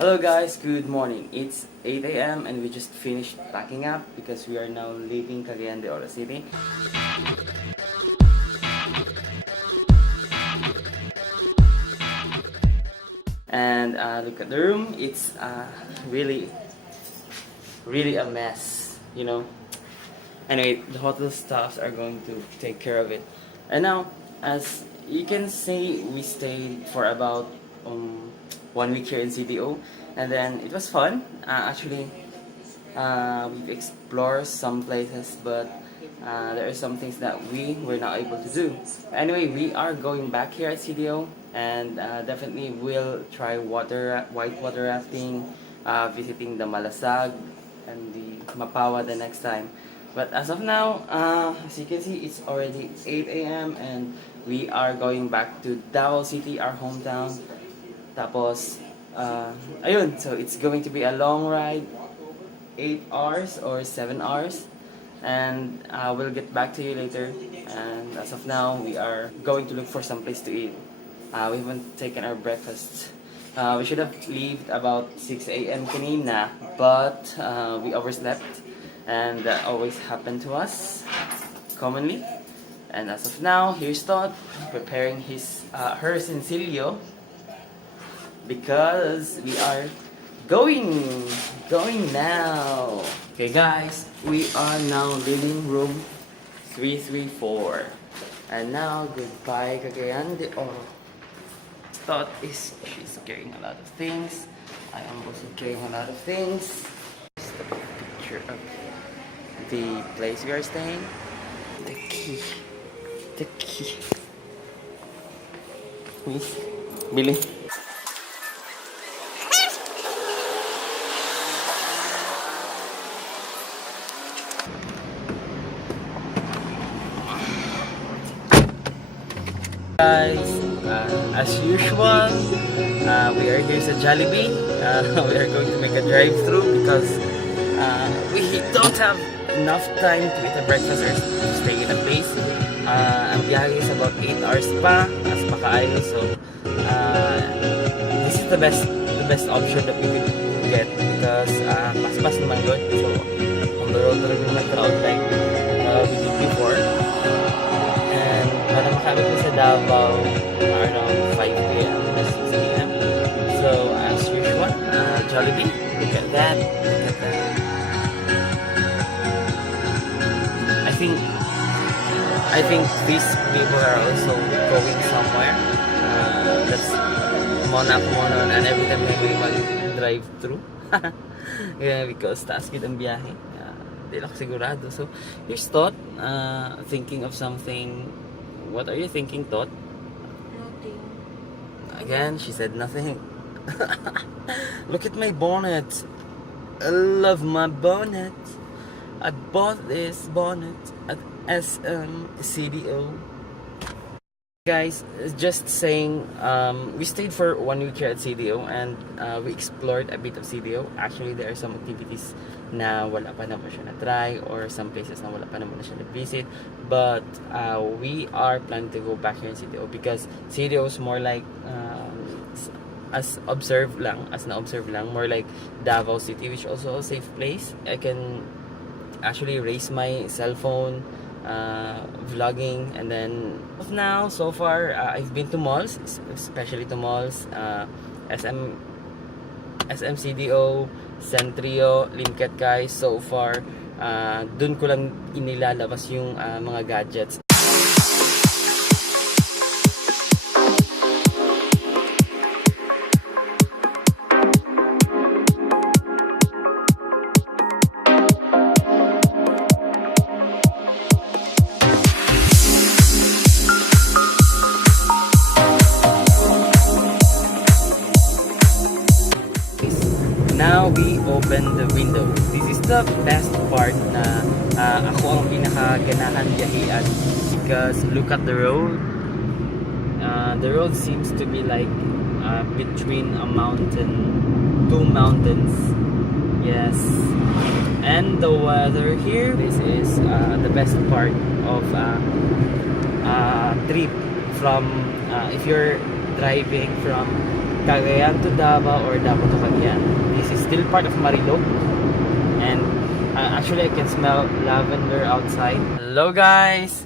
Hello guys, good morning. It's 8 a.m. and we just finished packing up because we are now leaving Cagayan de Oro City. And look at the room. It's really a mess, you know. Anyway, the hotel staffs are going to take care of it. And now, as you can see, we stayed for about 1 week here in CDO, and then it was fun. We've explored some places, but there are some things that we were not able to do. Anyway, we are going back here at CDO, and definitely will try whitewater rafting, visiting the Malasag and the Mapawa the next time. But as of now, as you can see, it's already 8 a.m. and we are going back to Davao City, our hometown. Tapos, ayun, so it's going to be a long ride, 8 hours or 7 hours. And we'll get back to you later. And as of now, we are going to look for some place to eat. We haven't taken our breakfast. We should have left about 6 a.m. kanina, but we overslept. And that always happened to us, commonly. And as of now, here's Totz preparing her sencillo because we are going now. Okay guys, we are now leaving room 334. And now, goodbye Cagayan de Oro. She's carrying a lot of things. I am also carrying a lot of things. Just a picture of the place we are staying. The key. Please, Billy. Guys, as usual, we are here sa Jollibee. We are going to make a drive-through because we don't have enough time to eat a breakfast or to stay in a place. Ang biyahe is about 8 hours pa as Pakaayo, so this is the best option that we could get because pas naman good. So on the road talaga naman crowd like we did before. And para makabit ko sa Davao around 5 p.m. or 6 p.m. So as usual, Jollibee, look at that. I think these people are also going somewhere. That's Mona and every time may mag-drive through. Yeah, because taas gid ang biyahe. Di lang sigurado. So, here's Totz, thinking of something. What are you thinking, Totz? Nothing. Again, she said nothing. Look at my bonnet. I love my bonnet. I bought this bonnet at CDO. Guys, just saying, we stayed for 1 week here at CDO and we explored a bit of CDO. Actually, there are some activities na wala pa naman siya na-try or some places na wala pa naman na siya na-visit. But we are planning to go back here in CDO because CDO is more like as na-observe lang, more like Davao City, which also a safe place. I can actually raise my cell phone, vlogging, and then now so far I've been to malls, especially to malls, SM CDO, Centrio, Limket guys. So far dun ko lang inilalabas yung mga gadgets. Now we open the window. This is the best part na ako ang pinakaganahan biyahean because look at the road. The road seems to be like between two mountains. Yes. And the weather here, this is the best part of trip from if you're driving from Cagayan to Davao or Davao to Cagayan. This is still part of Marilog, and actually I can smell lavender outside. Hello guys,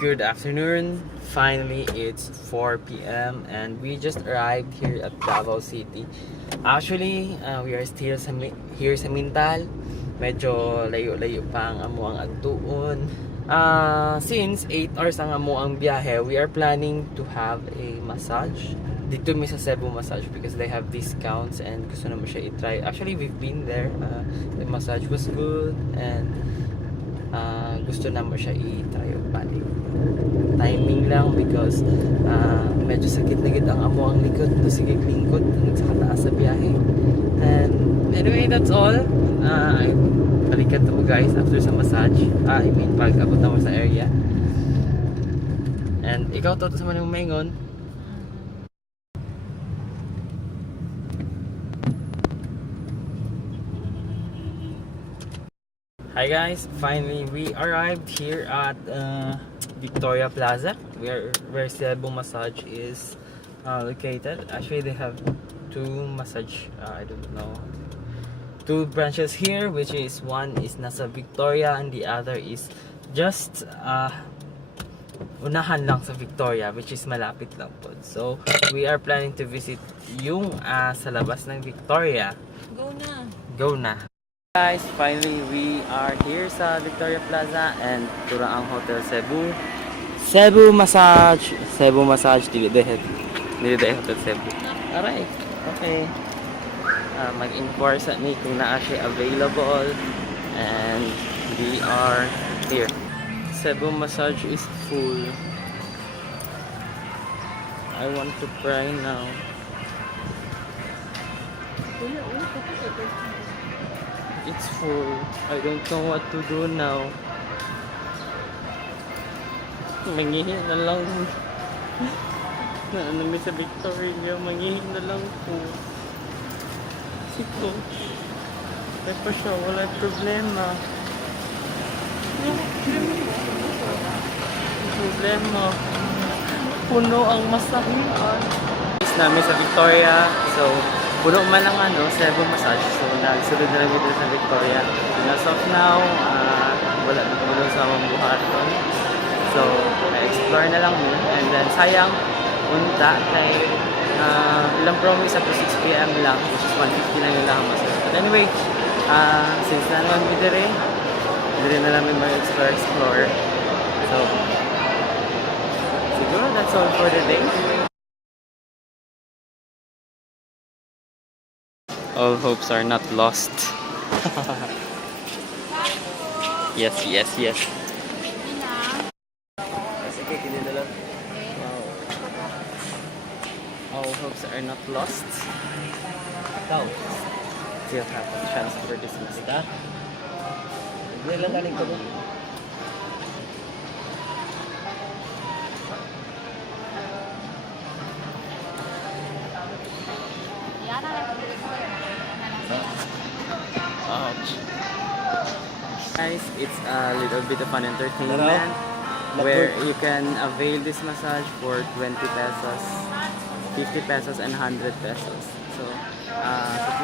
good afternoon. Finally it's 4 p.m. and we just arrived here at Davao City. Actually we are still here sa Mintal. Medyo layo-layo pa ang amo ang agtuon. Since 8 hours ang amo ang biyahe, we are planning to have a massage dito mi sa Cebu Massage because they have discounts and gusto naman siya i-try. Actually we've been there, the massage was good and gusto naman siya i-try balik. Timing lang because medyo sakit na gid ang amo ang likod to sige lingkod sa taas sa biyahe. And anyway, that's all. Balikan to guys after sa massage. I mean pag abot na mo sa area. And ikaw to sa manong maingon. Hi guys, finally we arrived here at Victoria Plaza where Cebu Massage is located. Actually they have two massage, I don't know, two branches here, which is one is nasa Victoria and the other is just unahan lang sa Victoria, which is malapit lang po. So we are planning to visit yung sa labas ng Victoria. Go na guys, finally we are here sa Victoria Plaza and Turaang Hotel Cebu Massage dili de Hotel Cebu. Alright, okay. Mag-inquire sa ni kung naa siya available and we are here. Cebu Massage is full. I want to try now. It's full. I don't know what to do now. Mangihi na lang. Naanami sa Victoria, mangihi na lang po. Si Coach. Ay pa siya, wala problema. Problema. Puno ang masahihan. Is namin sa Victoria, so puno man lang Cebu Massage. So nagsulod na lang dito sa Victoria. As of now, wala na puno sa amang buhaton. So na-explore na lang mo. And then sayang, unta kay ilang promise up to 6 p.m. lang, which is 150 lang yung lahamas. But anyway, since na naman dire na namin mag-explore. So siguro that's all for the day. All hopes are not lost. Yes. All hopes are not lost. Now, still have a chance for this masta. Ouch. Guys, it's a little bit of an entertainment where you can avail this massage for 20 pesos, 50 pesos, and 100 pesos. So,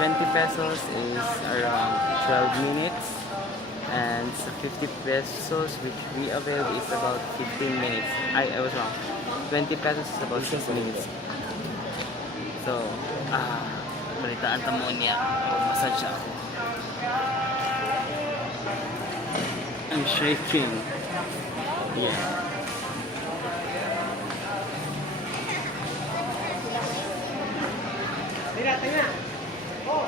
20 pesos is around 12 minutes, and 50 pesos, which we availed, is about 15 minutes. I was wrong. 20 pesos is about 6 minutes. So, balitaan tamo niya. Massage ako. I'm shaking. Yeah. Mira, tenga. Oh.